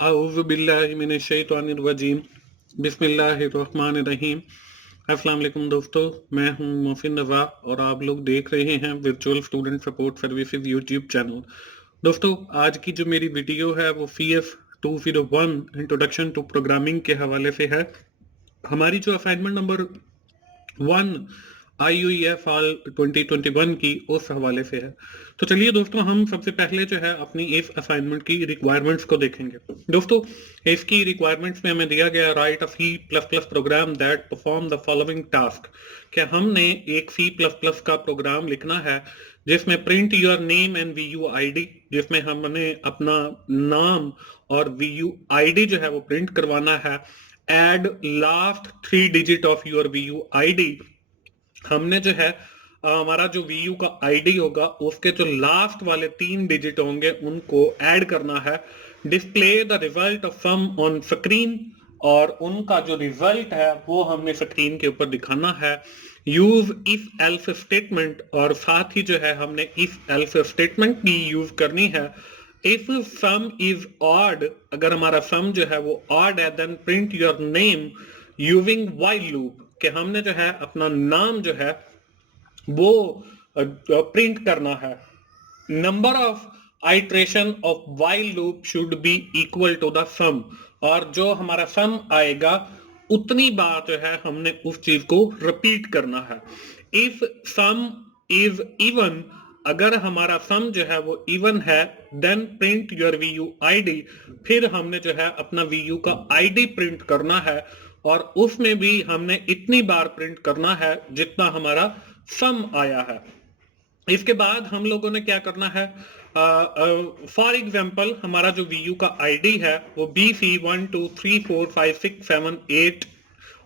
अऊज़ु बिल्लाहि मिनश शैतानिर रजीम बिस्मिल्लाहिर्रहमानिर्रहीम। अस्सलाम वालेकुम दोस्तों, मैं हूं मोहसिन रज़ा और आप लोग देख रहे हैं virtual student support services YouTube channel. दोस्तों, आज की जो मेरी वीडियो है वो CF 201 इंट्रोडक्शन टू प्रोग्रामिंग के हवाले से है। हमारी जो असाइनमेंट नंबर 1 IUEF ऑल 2021 की उस हवाले से है। तो चलिए दोस्तों, हम सबसे पहले जो है अपनी इस असाइनमेंट की रिक्वायरमेंट्स को देखेंगे। दोस्तों, इसकी रिक्वायरमेंट्स में हमें दिया गया write a C++ program that perform the following task. क्या हमने एक C++ का प्रोग्राम लिखना है जिसमें print your name and VUID, जिसमें हमने अपना नाम और VUID जो है वो प्रिंट करवाना है। Add last 3 digit of your VUID, हमने जो है हमारा जो VU का ID होगा उसके जो लास्ट वाले 3 डिजिट होंगे उनको ऐड करना है। Display the result of sum on screen, और उनका जो रिजल्ट है वो हमने स्क्रीन के ऊपर दिखाना है। यूज इफ एल्स स्टेटमेंट, और साथ ही जो है हमने इफ एल्स स्टेटमेंट भी यूज करनी है। इफ सम इज ऑड, अगर हमारा सम जो है वो ऑड है, then print your name using while loop, कि हमने जो है अपना नाम जो है वो प्रिंट करना है। Number of iteration of while loop should be equal to the sum, और जो हमारा सम आएगा उतनी बार जो है हमने उस चीज को रिपीट करना है। इफ सम इज इवन, अगर हमारा सम जो है वो इवन है, देन प्रिंट योर VUID, फिर हमने जो है अपना VU का ID प्रिंट करना है, और उसमें भी हमने इतनी बार प्रिंट करना है जितना हमारा सम आया है। इसके बाद हम लोगों ने क्या करना है, फॉर एग्जाम्पल हमारा जो VU का ID है वो BC 1 2 3 4 5 6 7 8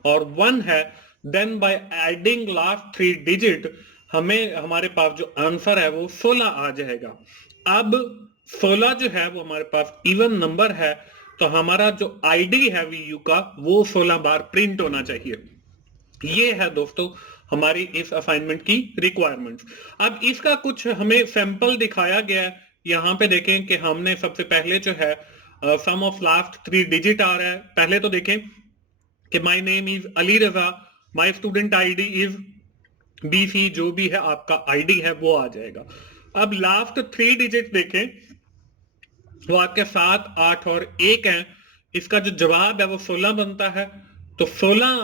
और 1 है। Then by adding last 3 digit हमें हमारे पास जो आंसर है वो 16 आ जाएगा। अब 16 जो है वो हमारे पास इवन नंबर है, तो हमारा जो ID है VU का वो 16 बार प्रिंट होना चाहिए। ये है दोस्तों हमारी इस असाइनमेंट की रिक्वायरमेंट्स। अब इसका कुछ हमें सैंपल दिखाया गया है। यहाँ पे देखें कि हमने सबसे पहले जो है सम ऑफ लास्ट 3 डिजिट आ रहा है। पहले तो देखें कि my name is Ali Raza, my student ID is BC, जो भी है आपका ID है वो आ जाएगा। अब लास्ट 3 डिजिट देखें, वो आपके 7 8 और 1 है। इसका जो जवाब है वो 16 बनता है। तो 16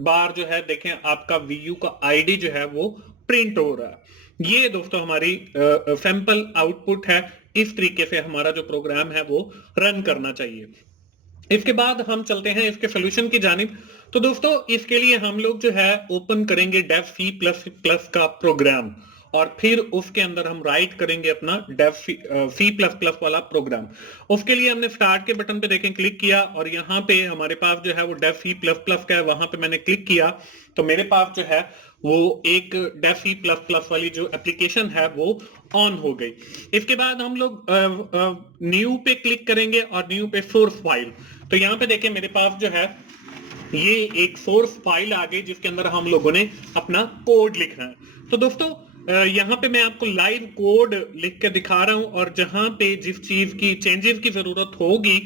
बार जो है देखें आपका VU का ID जो है वो प्रिंट हो रहा है। ये दोस्तों हमारी सैंपल आउटपुट है। इस तरीके से हमारा जो प्रोग्राम है वो रन करना चाहिए। इसके बाद हम चलते हैं इसके सोल्यूशन की जानिब। तो दोस्तों इसके लिए हम लोग जो है ओपन करेंगे डेव C++ का प्रोग्राम, और फिर उसके अंदर हम राइट करेंगे अपना डेव C++ वाला प्रोग्राम। उसके लिए हमने स्टार्ट के बटन पे देखें क्लिक किया, और यहाँ पे हमारे पास जो है वो डेव C++ का है, वहां पे मैंने क्लिक किया तो मेरे पास जो है वो एक डेव C++ वाली जो एप्लीकेशन है वो ऑन हो गई। इसके बाद हम लोग न्यू पे क्लिक करेंगे और न्यू पे सोर्स फाइल। तो यहाँ पे देखें मेरे पास जो है ये एक सोर्स फाइल आ गई जिसके अंदर हम लोगों ने अपना कोड लिखना है। तो दोस्तों यहाँ पे मैं आपको लाइव कोड लिख के दिखा रहा हूं, और जहां पे जिस चीज की चेंजेस की जरूरत होगी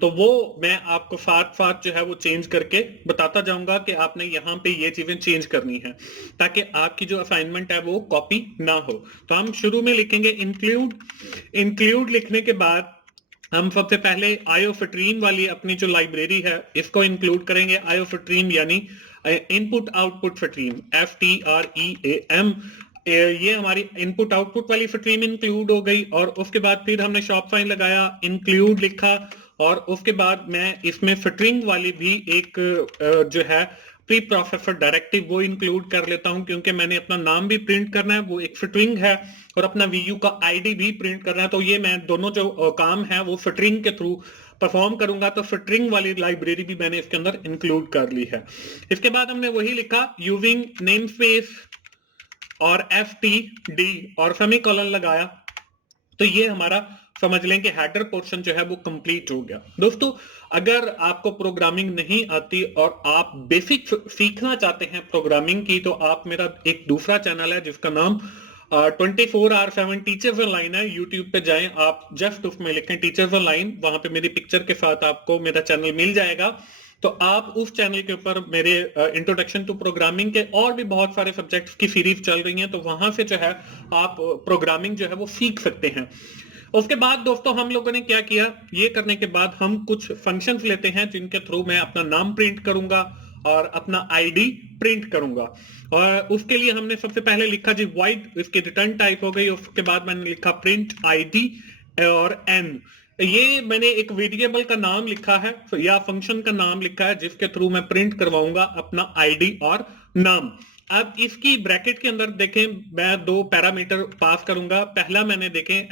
तो वो मैं आपको साथ साथ जो है वो चेंज करके बताता जाऊंगा कि आपने यहाँ पे ये चीजें चेंज करनी है, ताकि आपकी जो असाइनमेंट है वो कॉपी ना हो। तो हम शुरू में लिखेंगे इंक्लूड। इंक्लूड लिखने के बाद हम सबसे पहले आयोफिट्रीम वाली अपनी जो लाइब्रेरी है इसको इंक्लूड करेंगे। आयोफिट्रीम यानी इनपुट आउटपुट फिट्रीम, FTREAM। ये हमारी इनपुट आउटपुट वाली फिट्रीम इंक्लूड हो गई, और उसके बाद फिर हमने शॉप साइन लगाया, इंक्लूड लिखा, और उसके बाद मैं इसमें फिट्रिंग वाली भी एक जो है प्री प्रोसेसर डायरेक्टिव वो इंक्लूड कर लेता हूं, क्योंकि मैंने अपना नाम भी प्रिंट करना है, वो एक फिटरिंग है, और अपना VU का ID भी प्रिंट करना है। तो ये मैं दोनों जो काम है वो फिटरिंग के थ्रू परफॉर्म करूंगा। तो फिटरिंग वाली लाइब्रेरी भी मैंने इसके अंदर इंक्लूड कर ली है। इसके बाद हमने वही लिखा यूजिंग नेम स्पेस और FTD और सेमीकोलन लगाया। तो ये हमारा समझ लें कि हेडर पोर्शन जो है वो कंप्लीट हो गया। दोस्तों अगर आपको प्रोग्रामिंग नहीं आती और आप बेसिक सीखना चाहते हैं प्रोग्रामिंग की, तो आप मेरा एक दूसरा चैनल है जिसका नाम 24/7 टीचर्स ऑनलाइन है, यूट्यूब पे जाएं आप, जस्ट उसमें लिखें टीचर्स ऑनलाइन, वहां पे मेरी पिक्चर के साथ आपको मेरा चैनल मिल जाएगा। तो आप उस चैनल के ऊपर मेरे इंट्रोडक्शन टू प्रोग्रामिंग के और भी बहुत सारे सब्जेक्ट्स की सीरीज चल रही हैं, तो वहां से जो है आप प्रोग्रामिंग जो है वो सीख सकते हैं। उसके बाद दोस्तों हम लोगों ने क्या किया, ये करने के बाद हम कुछ फंक्शंस लेते हैं जिनके थ्रू मैं अपना नाम प्रिंट करूंगा और अपना आईडी प्रिंट करूंगा। और उसके लिए हमने सबसे पहले लिखा जी वॉइड, इसकी रिटर्न टाइप हो गई। उसके बाद मैंने लिखा प्रिंट आईडी और एन, ये मैंने एक वेरिएबल का नाम लिखा है या फंक्शन का नाम लिखा है जिसके थ्रू मैं प्रिंट करवाऊंगा अपना आईडी और नाम। अब इसकी ब्रैकेट के अंदर देखें मैं दो पैरामीटर पास करूंगा। पहला मैंने देखें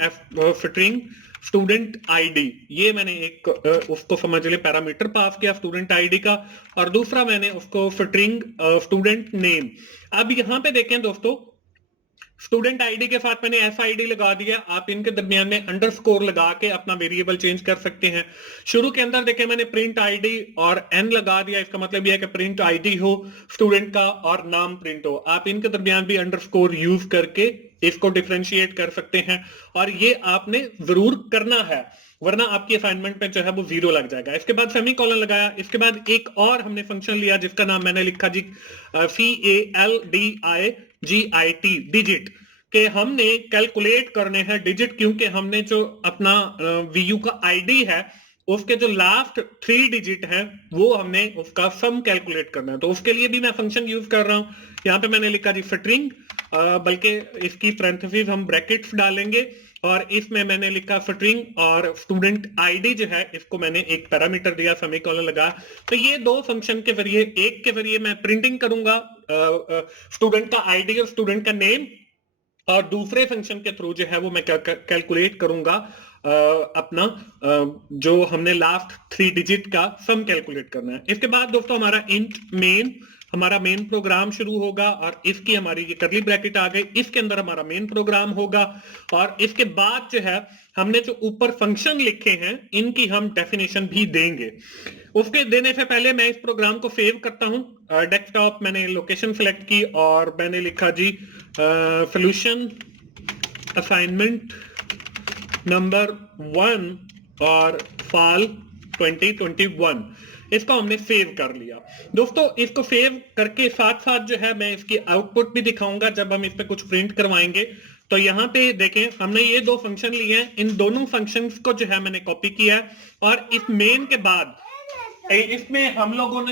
स्ट्रिंग स्टूडेंट आईडी, ये मैंने एक उसको समझ ले पैरामीटर पास किया स्टूडेंट आईडी का, और दूसरा मैंने उसको स्ट्रिंग स्टूडेंट नेम। अब यहां पे देखें दोस्तों, स्टूडेंट आईडी के साथ मैंने एस आईडी लगा दिया, आप इनके दरमियान में अंडरस्कोर लगा के अपना वेरिएबल चेंज कर सकते हैं। शुरू के अंदर देखें मैंने प्रिंट आईडी और एन लगा दिया, इसका मतलब यह है कि प्रिंट आईडी हो स्टूडेंट का और नाम प्रिंट हो। आप इनके दरमियान भी अंडरस्कोर यूज करके इसको डिफरेंशिएट कर सकते हैं, और ये आपने जरूर करना है, वरना आपकी असाइनमेंट में जो है वो 0 लग जाएगा। इसके बाद सेमीकोलन लगाया। इसके बाद एक और हमने फंक्शन लिया जिसका नाम मैंने लिखा जी CALDIGIT, डिजिट, के हमने कैलकुलेट करने हैं डिजिट, क्योंकि हमने जो अपना VU का आईडी है उसके जो लास्ट 3 डिजिट हैं वो हमने उसका सम कैलकुलेट करना है। तो उसके लिए भी मैं फंक्शन यूज कर रहा हूं। यहाँ पे मैंने लिखा जी स्ट्रिंग, बल्कि इसकी पैरेंथेसिस हम ब्रैकेट्स डालेंगे, और इसमें मैंने लिखा स्ट्रिंग और स्टूडेंट आईडी जो है इसको मैंने एक पैरामीटर दिया, सेमीकोलन लगा। तो ये दो फंक्शन के जरिए, एक के जरिए मैं प्रिंटिंग करूंगा स्टूडेंट का आईडी और स्टूडेंट का नेम, और दूसरे फंक्शन के थ्रू जो है वो मैं कैलकुलेट करूंगा अपना जो हमने लास्ट 3 डिजिट का सम कैलकुलेट करना है। इसके बाद दोस्तों हमारा इंट मेन, हमारा मेन प्रोग्राम शुरू होगा, और इसकी हमारी ये करली ब्रैकेट आ गई, इसके अंदर हमारा मेन प्रोग्राम होगा। और इसके बाद जो है हमने जो ऊपर फंक्शन लिखे हैं इनकी हम डेफिनेशन भी देंगे। उसके देने से पहले मैं इस प्रोग्राम को सेव करता हूं। डेस्कटॉप मैंने लोकेशन सेलेक्ट की और मैंने लिखा जी सॉल्यूशन असाइनमेंट नंबर 1 और फाल 2021, इसको हमने सेव कर लिया। दोस्तों इसको सेव करके साथ साथ जो है मैं इसकी आउटपुट भी दिखाऊंगा जब हम इस पे कुछ प्रिंट करवाएंगे। तो यहाँ पे देखें हमने ये दो फंक्शन लिए हैं, इन दोनों फंक्शंस को जो है मैंने कॉपी किया है, और इस मेन के बाद इसमें हम लोगों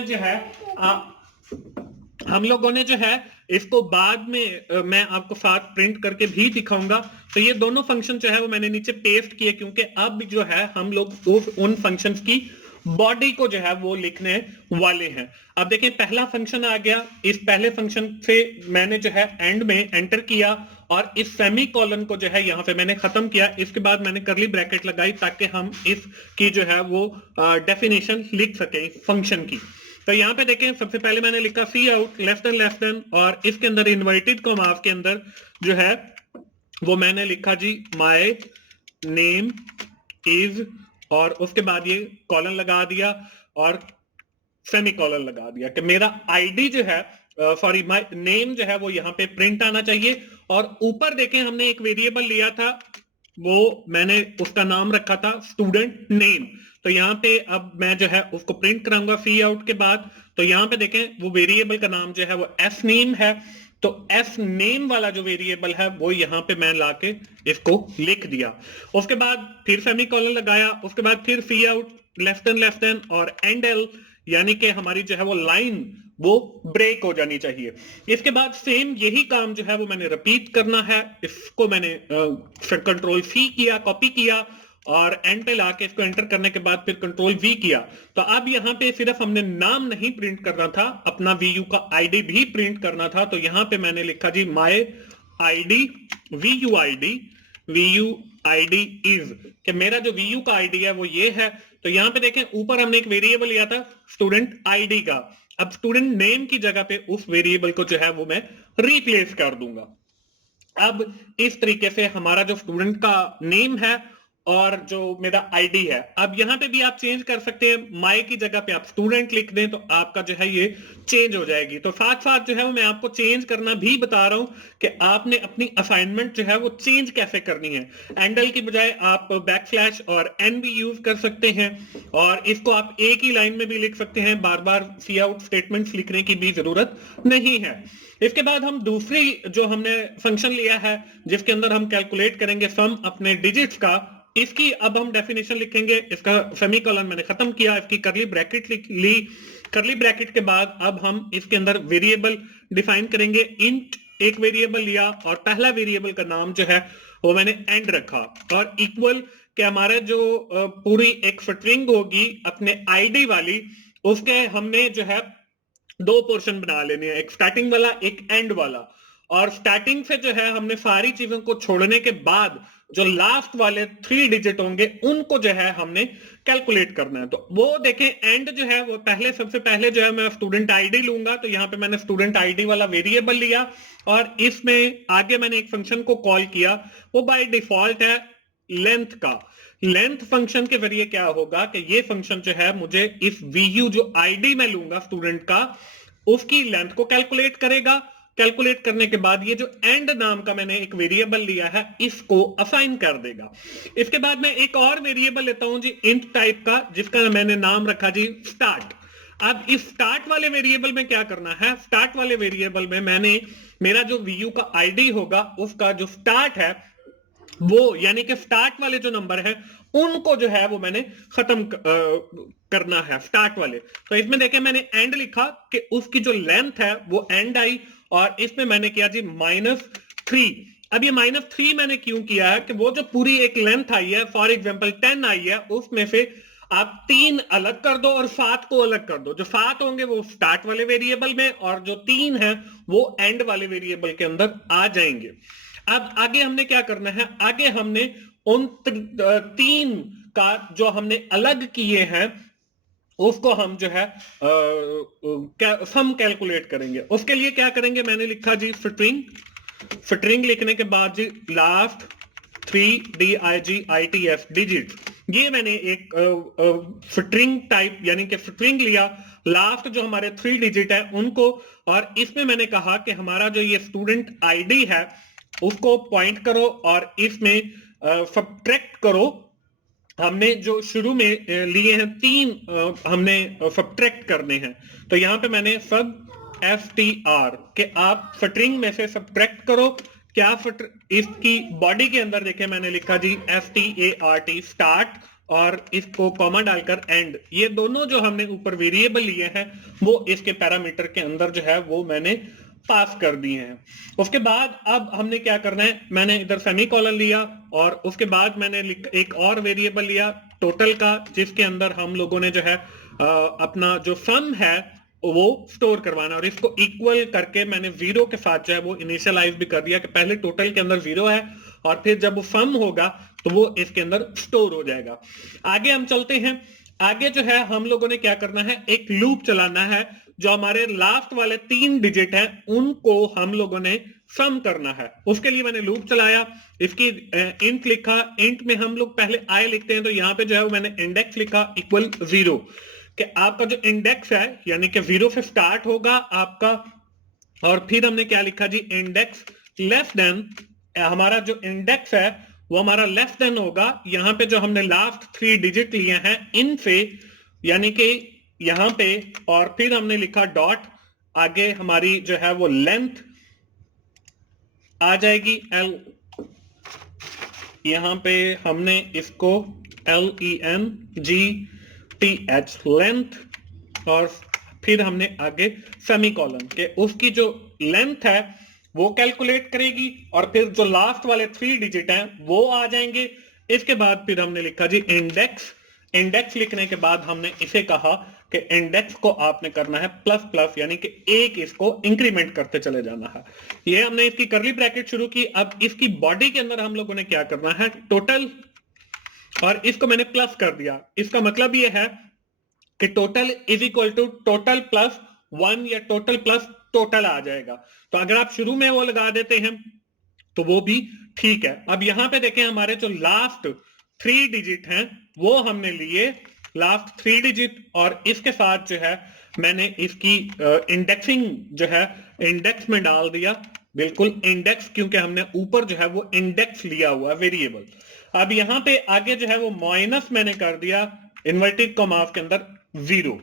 ने जो है इसको बाद में मैं आपको साथ प्रिंट करके भी दिखाऊंगा। तो ये दोनों फंक्शन जो है वो मैंने नीचे पेस्ट किए, क्योंकि अब जो है हम लोग उन फंक्शंस की बॉडी को जो है वो लिखने वाले हैं। अब देखिए पहला फंक्शन आ गया, इस पहले फंक्शन से मैंने जो है एंड में एंटर किया और इस सेमीकोलन को जो है यहाँ पे मैंने खत्म किया। इसके बाद मैंने करली ब्रैकेट लगाई ताकि हम इसकी जो है वो डेफिनेशन लिख सके फंक्शन की। तो यहाँ पे देखें सबसे पहले मैंने लिखा सी आउट लेस देन, और इसके अंदर इन्वर्टेड कॉमास के अंदर जो है वो मैंने लिखा जी माय नेम इज, और उसके बाद ये कॉलन लगा दिया और सेमीकोलन लगा दिया कि मेरा आईडी जो है सॉरी माय नेम जो है वो यहाँ पे प्रिंट आना चाहिए। और ऊपर देखें हमने एक वेरिएबल लिया था, वो मैंने उसका नाम रखा था स्टूडेंट नेम। तो यहाँ पे अब मैं जो है उसको प्रिंट कराऊंगा सी आउट के बाद। तो यहाँ पे देखें वो वेरिएबल का नाम जो है वो एस नेम है, तो एस नेम वाला जो वेरिएबल है वो यहाँ पे मैं लाके इसको लिख दिया। उसके बाद फिर सेमीकोलन लगाया, उसके बाद फिर सी आउट लेस देन और एंड एल, यानी कि हमारी जो है वो लाइन वो ब्रेक हो जानी चाहिए। इसके बाद सेम यही काम जो है वो मैंने रिपीट करना है। इसको मैंने कंट्रोल सी किया, कॉपी किया, और एंड पे लाके इसको एंटर करने के बाद फिर कंट्रोल वी किया। तो अब यहाँ पे सिर्फ हमने नाम नहीं प्रिंट करना था, अपना VU का आईडी भी प्रिंट करना था। तो यहाँ पे मैंने लिखा जी my ID VU ID is, कि मेरा जो VU का आईडी है वो ये है। तो यहाँ पे देखें ऊपर हमने एक वेरिएबल लिया था स्टूडेंट आईडी का, अब स्टूडेंट नेम की जगह पे उस वेरिएबल को जो है वो मैं रिप्लेस कर दूंगा। अब इस तरीके से हमारा जो स्टूडेंट का नेम है और जो मेरा आईडी है। अब यहाँ पे भी आप चेंज कर सकते हैं, माई की जगह पे आप स्टूडेंट लिख दें तो आपका जो है ये चेंज हो जाएगी। तो साथ साथ जो है वो मैं आपको चेंज करना भी बता रहा हूं कि आपने अपनी असाइनमेंट जो है वो चेंज कैसे करनी है। एंडल की बजाय आप बैकस्लैश और एन भी यूज कर सकते हैं, और इसको आप एक ही लाइन में भी लिख सकते हैं, बार बार सी आउट स्टेटमेंट्स लिखने की भी जरूरत नहीं है। इसके बाद हम दूसरी जो हमने फंक्शन लिया है जिसके अंदर हम कैलकुलेट करेंगे सम अपने डिजिट्स का, इसकी अब हम डेफिनेशन लिखेंगे। इसका सेमीकोलन मैंने खत्म किया, इसकी करली ब्रैकेट ली। करली ब्रैकेट के बाद अब हम इसके अंदर वेरिएबल डिफाइन करेंगे। इंट एक वेरिएबल लिया और पहला वेरिएबल का नाम जो है वो मैंने एंड रखा, और इक्वल के हमारे जो पूरी एक स्ट्रिंग होगी अपने आईडी वाली, उसके हमने जो है दो पोर्शन बना लेने हैं, एक स्टार्टिंग वाला एक एंड वाला। और स्टार्टिंग से जो है हमने सारी चीजों को छोड़ने के बाद जो लास्ट वाले 3 डिजिट होंगे उनको जो है हमने कैलकुलेट करना है। तो वो देखें, एंड जो है वो पहले सबसे पहले जो है मैं स्टूडेंट आईडी लूंगा, तो यहाँ पे मैंने स्टूडेंट आईडी वाला वेरिएबल लिया और इसमें आगे मैंने एक फंक्शन को कॉल किया, वो बाय डिफॉल्ट है लेंथ का। लेंथ फंक्शन के जरिए क्या होगा कि ये फंक्शन जो है मुझे इस वीयू जो आईडी मैं लूंगा स्टूडेंट का, उसकी लेंथ को कैलकुलेट करेगा। कैलकुलेट करने के बाद ये जो एंड नाम का मैंने एक वेरिएबल लिया है इसको असाइन कर देगा। इसके बाद मैं एक और वेरिएबल लेता हूं जी इंट टाइप का, जिसका मैंने नाम रखा जी स्टार्ट। अब इस स्टार्ट वाले वेरिएबल में क्या करना है, स्टार्ट वाले वेरिएबल में मैंने मेरा जो वीयू का आईडी होगा उसका जो स्टार्ट है वो, यानी कि स्टार्ट वाले जो नंबर है उनको जो है वो मैंने खत्म करना है स्टार्ट वाले। तो इसमें देखें मैंने एंड लिखा कि उसकी जो लेंथ है वो एंड आई, और इसमें मैंने किया जी -3। अब ये -3 मैंने क्यों किया है कि वो जो पूरी एक लेंथ आई है, फॉर एग्जांपल 10 आई है, उसमें से आप 3 अलग कर दो और 7 को अलग कर दो। जो 7 होंगे वो स्टार्ट वाले वेरिएबल में और जो 3 है वो एंड वाले वेरिएबल के अंदर आ जाएंगे। अब आगे हमने क्या करना है, आगे हमने उन 3 का जो हमने अलग किए हैं उसको हम जो है सम कैलकुलेट करेंगे। उसके लिए क्या करेंगे, मैंने लिखा जी स्ट्रिंग। स्ट्रिंग लिखने के बाद जी लास्ट 3 DIGITS डिजिट, ये मैंने एक स्ट्रिंग टाइप यानी कि स्ट्रिंग लिया, लास्ट जो हमारे 3 डिजिट है उनको, और इसमें मैंने कहा कि हमारा जो ये स्टूडेंट आईडी है उसको पॉइंट करो और इसमें सब्ट्रैक्ट करो। हमने जो शुरू में लिए हैं 3 हमने सब्ट्रैक्ट करने हैं, तो यहां पे मैंने सब FTR के आप स्ट्रिंग में से सब्ट्रैक्ट करो। क्या इसकी बॉडी के अंदर देखें मैंने लिखा जी START स्टार्ट, और इसको कॉमा डालकर एंड। ये दोनों जो हमने ऊपर वेरिएबल लिए हैं वो इसके पैरामीटर के अंदर जो है वो मैंने पास कर दिए हैं। उसके बाद अब हमने क्या करना है, मैंने इधर सेमीकोलन लिया और उसके बाद मैंने एक और वेरिएबल लिया टोटल का, जिसके अंदर हम लोगों ने जो है अपना जो सम है वो स्टोर करवाना, और इसको इक्वल करके मैंने 0 के साथ जो है वो इनिशियलाइज भी कर दिया कि पहले टोटल के अंदर 0 है और फिर जब वो सम होगा तो वो इसके अंदर स्टोर हो जाएगा। आगे हम चलते हैं। आगे जो है हम लोगों ने क्या करना है, एक लूप चलाना है। जो हमारे लास्ट वाले 3 डिजिट हैं उनको हम लोगों ने सम करना है। उसके लिए मैंने लूप चलाया, इसकी इंट लिखा। इंट में हम लोग पहले आई लिखते हैं, तो यहाँ पे जो है वो मैंने इंडेक्स लिखा इक्वल 0, कि आपका जो इंडेक्स है यानी कि 0 से स्टार्ट होगा आपका, और फिर हमने क्या लिखा जी इंडेक्स लेस देन, हमारा जो इंडेक्स है वो हमारा लेस देन होगा यहाँ पे जो हमने लास्ट 3 डिजिट लिए हैं इनसे, यानी कि यहां पे, और फिर हमने लिखा डॉट, आगे हमारी जो है वो लेंथ आ जाएगी L, यहां पे हमने इसको LENGTH लेंथ, और फिर हमने आगे सेमीकोलन के उसकी जो लेंथ है वो कैलकुलेट करेगी, और फिर जो लास्ट वाले 3 डिजिट हैं वो आ जाएंगे। इसके बाद फिर हमने लिखा जी इंडेक्स। इंडेक्स लिखने के बाद हमने इसे कहा कि इंडेक्स को आपने करना है प्लस प्लस, यानी कि एक इसको इंक्रीमेंट करते चले जाना है। ये हमने इसकी करली ब्रैकेट शुरू की। अब इसकी बॉडी के अंदर हम लोगों ने क्या करना है, टोटल, और इसको मैंने प्लस कर दिया। इसका मतलब ये है कि total is equal to total plus 1 या टोटल प्लस टोटल आ जाएगा। तो अगर आप शुरू में वो लगा देते हैं तो वो भी ठीक है। अब यहां पे देखें हमारे जो लास्ट 3 डिजिट हैं वो हमने लिए, लास्ट 3 डिजिट, और इसके साथ जो है मैंने इसकी इंडेक्सिंग जो है इंडेक्स में डाल दिया, बिल्कुल इंडेक्स, क्योंकि हमने ऊपर जो है वो इंडेक्स लिया हुआ वेरिएबल। अब यहाँ पे आगे जो है वो माइनस मैंने कर दिया इन्वर्टेड कॉमास के अंदर 0।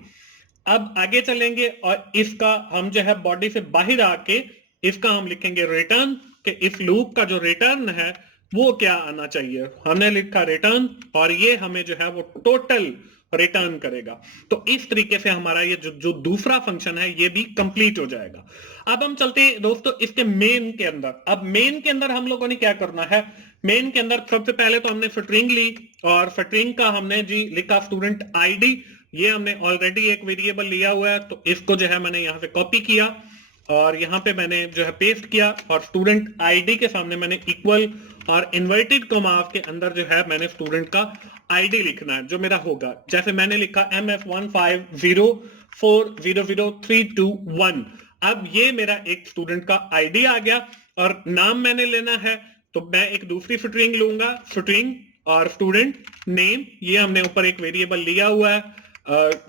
अब आगे चलेंगे और इसका हम जो है बॉडी से बाहर आके इसका हम लिखेंगे रिटर्न, कि इस लूप का जो रिटर्न है वो क्या आना चाहिए। हमने लिखा रिटर्न और ये हमें जो है वो टोटल रिटर्न करेगा। तो इस तरीके से हमारा ये जो दूसरा फंक्शन है ये भी कंप्लीट हो जाएगा। अब हम चलते हैं दोस्तों इसके मेन के अंदर। अब मेन के अंदर हम लोगों ने क्या करना है, मेन के अंदर सबसे पहले तो हमने स्ट्रिंग ली और स्ट्रिंग का हमने जी लिखा स्टूडेंट आईडी। ये हमने ऑलरेडी एक वेरिएबल लिया हुआ है, तो इसको जो है मैंने यहाँ से कॉपी किया और यहाँ पे मैंने जो है पेस्ट किया और स्टूडेंट आईडी के सामने मैंने इक्वल और इन्वर्टेड कॉमास के अंदर जो है मैंने स्टूडेंट का आईडी लिखना है जो मेरा होगा। जैसे मैंने लिखा MF150400321। अब ये मेरा एक स्टूडेंट का आईडी आ गया और नाम मैंने लेना है, तो मैं एक दूसरी स्ट्रिंग लूंगा, स्ट्रिंग और स्टूडेंट नेम। ये हमने ऊपर एक वेरिएबल लिया हुआ है।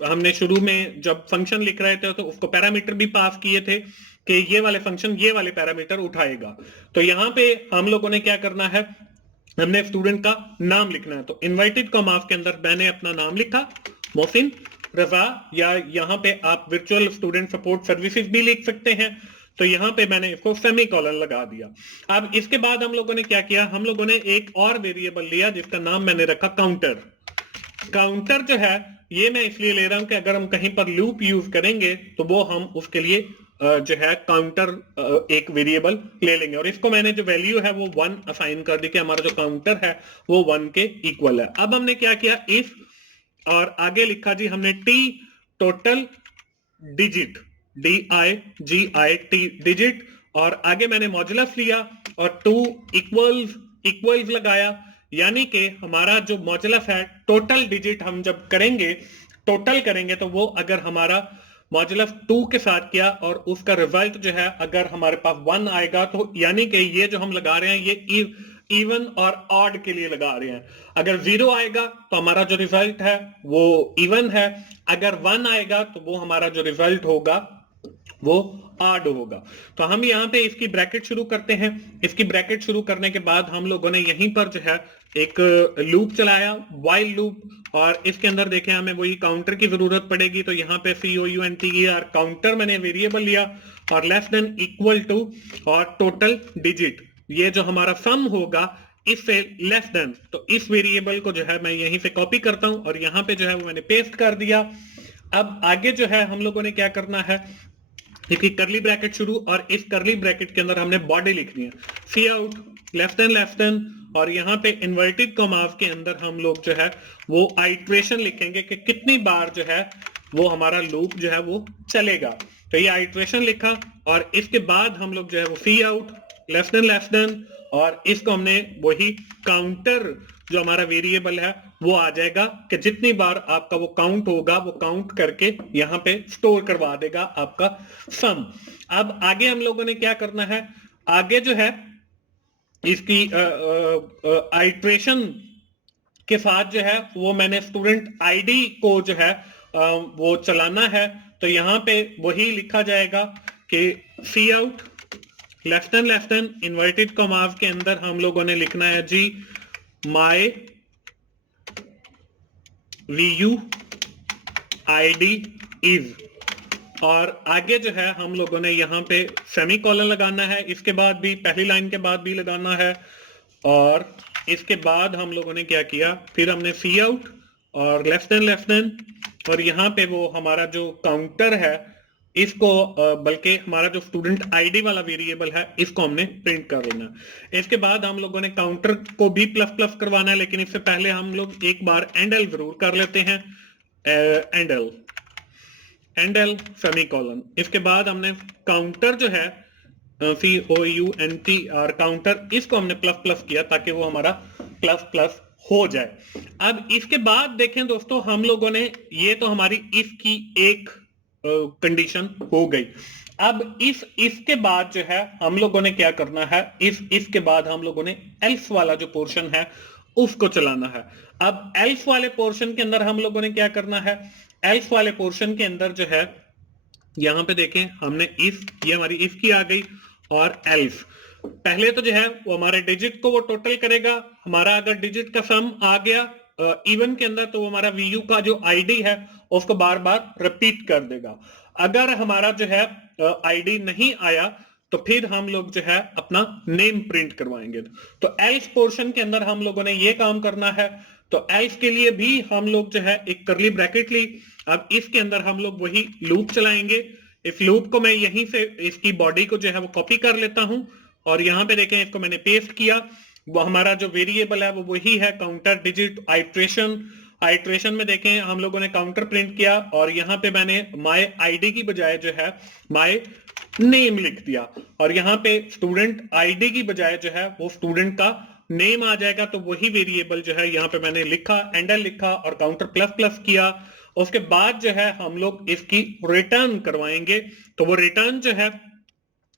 हमने शुरू में जब फंक्शन लिख रहे थे तो उसको पैरामीटर भी पास किए थे कि ये वाले फंक्शन ये वाले पैरामीटर उठाएगा। तो यहाँ पे हम लोगों ने क्या करना है, हमने स्टूडेंट का नाम लिखना है। तो इन्वर्टेड कॉमास के अंदर मैंने अपना नाम लिखा मोहसिन रजा, या यहाँ पे आप वर्चुअल स्टूडेंट सपोर्ट सर्विसेज भी लिख सकते हैं। तो यहाँ पे मैंने इसको सेमीकोलन लगा दिया। अब इसके बाद हम लोगों ने क्या किया, हम लोगों ने एक और वेरिएबल लिया जिसका नाम मैंने रखा काउंटर। काउंटर जो है ये मैं इसलिए ले रहा हूं कि अगर हम कहीं पर लूप यूज करेंगे तो वो हम उसके लिए जो है काउंटर एक वेरिएबल ले लेंगे, और इसको मैंने जो वैल्यू है वो 1 असाइन कर दी कि हमारा जो काउंटर है वो 1 के इक्वल है। अब हमने क्या किया, इफ और आगे लिखा जी हमने T total digit, DIGIT digit, और आगे मैंने मॉड्यूलस लिया और 2 इक्वल्स लगाया, यानी कि हमारा जो मॉड्यूलस है टोटल डिजिट हम जब करेंगे टोटल करेंगे तो वो अगर हमारा मॉड्यूलस 2 के साथ किया और उसका रिजल्ट जो है अगर हमारे पास 1 आएगा तो यानी कि ये जो हम लगा रहे हैं ये इवन और ऑड के लिए लगा रहे हैं। अगर 0 आएगा तो हमारा जो रिजल्ट है वो इवन है, अगर 1 आएगा तो वो हमारा जो रिजल्ट होगा वो ऑड होगा। तो हम यहाँ पे इसकी ब्रैकेट शुरू करते हैं। इसकी ब्रैकेट शुरू करने के बाद हम लोगों ने यहीं पर जो है एक लूप चलाया, व्हाइल लूप, और इसके अंदर देखें हमें वही काउंटर की जरूरत पड़ेगी। तो यहाँ पे COUNTER काउंटर मैंने वेरिएबल लिया और लेस देन इक्वल टू और टोटल डिजिट, ये जो हमारा सम होगा इससे लेस देन, तो इस वेरिएबल को जो है मैं यहीं से कॉपी करता हूं और यहाँ पे जो है वो मैंने पेस्ट कर दिया। अब आगे जो है हम लोगों ने क्या करना है, इसकी करली ब्रैकेट शुरू और इस करली ब्रैकेट के अंदर हमने बॉडी लिखनी है, सी आउट लेस देन, और यहाँ पे इन्वर्टेड कॉमास के अंदर हम लोग जो है वो आइट्रेशन लिखेंगे कि कितनी बार जो है वो हमारा लूप जो है वो चलेगा। तो ये आइट्रेशन लिखा और इसके बाद हम लोग जो है वो सी आउट लेस देन, और इसको हमने वही काउंटर जो हमारा वेरिएबल है वो आ जाएगा कि जितनी बार आपका वो काउंट होगा वो काउंट करके यहाँ पे स्टोर करवा देगा आपका सम। अब आगे हम लोगों ने क्या करना है, आगे जो है इसकी आइट्रेशन के साथ जो है वो मैंने स्टूडेंट आईडी को जो है वो चलाना है। तो यहाँ पे वही लिखा जाएगा कि C out less than inverted commas के अंदर हम लोगों ने लिखना है जी माय VU ID इज, और आगे जो है हम लोगों ने यहाँ पे सेमीकोलन लगाना है, इसके बाद भी पहली लाइन के बाद भी लगाना है, और इसके बाद हम लोगों ने क्या किया, फिर हमने सी आउट और लेस देन, और यहाँ पे वो हमारा जो काउंटर है इसको बल्कि हमारा जो स्टूडेंट आईडी वाला वेरिएबल है इसको हमने प्रिंट कर लेना। इसके बाद हम लोगों ने काउंटर को भी प्लस करवाना है, लेकिन इससे पहले हम लोग एक बार एंडल जरूर कर लेते हैं, एंडल सेमीकोलन। इसके बाद हमने काउंटर जो है COUNTR काउंटर, इसको हमने प्लस किया ताकि वो हमारा प्लस हो जाए। अब इसके बाद देखें दोस्तों हम लोगों ने ये तो हमारी इफ की एक कंडीशन हो गई। अब इसके बाद जो है हम लोगों ने क्या करना है, इसके बाद हम लोगों ने एल्स वाला जो पोर्शन है उसको चलाना है। अब एल्स वाले पोर्शन के अंदर हम लोगों ने क्या करना है, एल्स वाले पोर्शन के अंदर जो है यहां पे देखें हमने इफ, ये हमारी इफ की आ गई, और एल्स पहले तो जो है वो हमारे डिजिट को वो टोटल करेगा। हमारा अगर डिजिट का सम आ गया इवन के अंदर, तो वो हमारा वीयू का जो आईडी है उसको बार बार रिपीट कर देगा। अगर हमारा जो है आईडी नहीं आया तो फिर हम लोग जो है अपना नेम प्रिंट करवाएंगे। तो एल्स पोर्शन के अंदर हम लोगों ने ये काम करना है। तो एल्स के लिए भी हम लोग जो है एक करली ब्रैकेट ली। अब इसके अंदर हम लोग वही लूप चलाएंगे। इस लूप को मैं यहीं से इसकी बॉडी को जो है वो कॉपी कर लेता हूं, और यहां पे देखें इसको मैंने पेस्ट किया। वो हमारा जो वेरिएबल है वो वही है काउंटर डिजिट आइट्रेशन। आइट्रेशन में देखें हम लोगों ने काउंटर प्रिंट किया, और यहाँ पे मैंने माय आईडी की बजाय जो है माय नेम लिख दिया, और यहाँ पे स्टूडेंट आईडी की बजाय जो है वो स्टूडेंट का नेम आ जाएगा। तो वही वेरिएबल जो है यहाँ पे मैंने लिखा, एंटर लिखा और काउंटर प्लस प्लस किया। उसके बाद जो है हम लोग इसकी रिटर्न करवाएंगे। तो वो रिटर्न जो है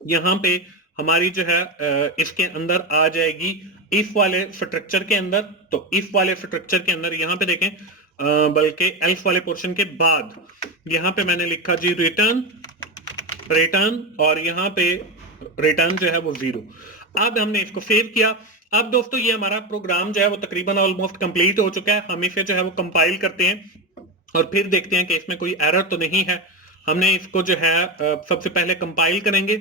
यहाँ पे हमारी जो है इसके अंदर आ जाएगी इफ वाले स्ट्रक्चर के अंदर। तो इफ वाले स्ट्रक्चर के अंदर यहाँ पे देखें बल्कि एल्स वाले पोर्शन के बाद यहाँ पे मैंने लिखा जी रिटर्न, रिटर्न, और यहाँ पे रिटर्न जो है वो 0। अब हमने इसको सेव किया। अब दोस्तों ये हमारा प्रोग्राम जो है वो तकरीबन ऑलमोस्ट कंप्लीट हो चुका है। हम इसे जो है वो कंपाइल करते हैं और फिर देखते हैं कि इसमें कोई एरर तो नहीं है। हमने इसको जो है सबसे पहले कंपाइल करेंगे।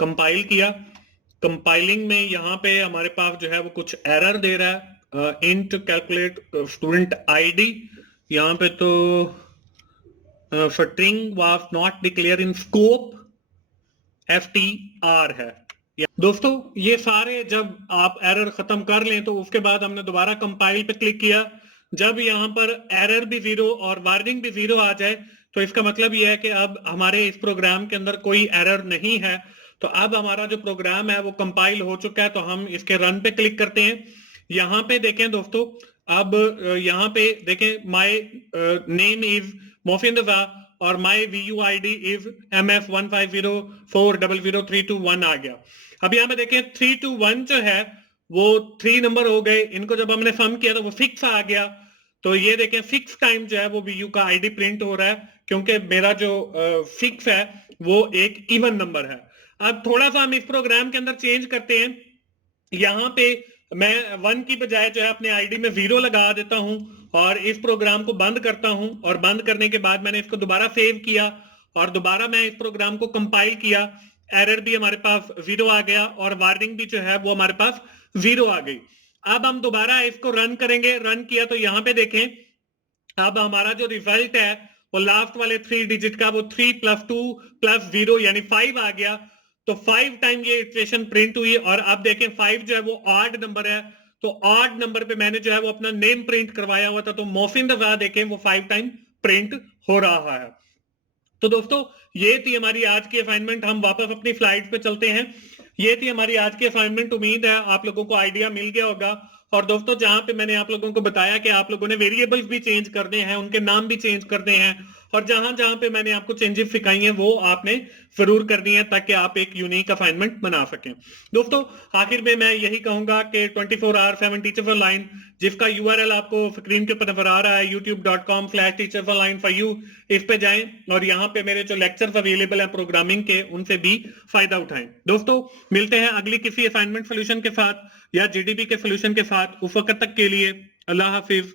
कंपाइल किया, कंपाइलिंग में यहाँ पे हमारे पास जो है वो कुछ एरर दे रहा है। इंट कैलकुलेट स्टूडेंट आईडी, यहाँ पे तो string was not declare in scope FTR है। दोस्तों ये सारे जब आप एरर खत्म कर लें तो उसके बाद हमने दोबारा कंपाइल पे क्लिक किया। जब यहाँ पर एरर भी 0 और वार्निंग भी 0 आ जाए तो इसका मतलब यह है कि अब हमारे इस प्रोग्राम के अंदर कोई एरर नहीं है। तो अब हमारा जो प्रोग्राम है वो कंपाइल हो चुका है। तो हम इसके रन पे क्लिक करते हैं। यहाँ पे देखें दोस्तों, अब यहाँ पे देखें माय नेम इज मोफिन रजा और माय VUID इज MF1504000321 आ गया। अब यहाँ पे देखें 321 जो है वो 3 नंबर हो गए। इनको जब हमने सम किया तो वो 6 आ गया। तो ये देखें 6 टाइम जो है वो VU का आईडी प्रिंट हो रहा है, क्योंकि मेरा जो 6 है वो एक इवन नंबर है। अब थोड़ा सा हम इस प्रोग्राम के अंदर चेंज करते हैं। यहाँ पे मैं 1 की बजाय जो है अपने आईडी में 0 लगा देता हूं और इस प्रोग्राम को बंद करता हूं। और बंद करने के बाद मैंने इसको दोबारा सेव किया और दोबारा मैं इस प्रोग्राम को कंपाइल किया। एरर भी हमारे पास 0 आ गया और वार्निंग भी जो है वो हमारे पास 0 आ गई। अब हम दोबारा इसको रन करेंगे। रन किया तो यहाँ पे देखें अब हमारा जो रिजल्ट है वो लास्ट वाले 3 डिजिट का वो 3 + 2 + 0 यानी 5 आ गया। तो 5 टाइम ये इक्वेशन प्रिंट हुई। और अब देखें 5 जो है वो ऑड नंबर है, तो ऑड नंबर पे मैंने जो है वो अपना नेम प्रिंट करवाया हुआ था। तो मोफिन रजा देखें वो 5 टाइम प्रिंट हो रहा है। तो दोस्तों ये थी हमारी आज की असाइनमेंट। हम वापस अपनी स्लाइड्स पे चलते हैं। ये थी हमारी आज की असाइनमेंट। उम्मीद है आप लोगों को आइडिया मिल गया होगा। और दोस्तों जहां पे मैंने आप लोगों को बताया कि आप लोगों ने वेरिएबल्स भी चेंज करने हैं, उनके नाम भी चेंज करने हैं, और जहां जहां पे मैंने आपको चेंजेस सिखाई हैं वो आपने जरूर करनी है ताकि आप एक यूनिक असाइनमेंट बना सकें। दोस्तों आखिर में मैं यही कहूंगा कि 24/7 टीचर्स ऑनलाइन, जिसका URL आपको स्क्रीन के ऊपर नजर आ रहा है youtube.com/teachersonline for you, इस पे जाएं और यहाँ पे मेरे जो लेक्चर्स अवेलेबल हैं प्रोग्रामिंग के उनसे भी फायदा उठाएं। दोस्तों मिलते हैं अगली किसी असाइनमेंट सोल्यूशन के साथ या GDP के सोल्यूशन के साथ। उस वक्त तक के लिए अल्लाह हाफिज।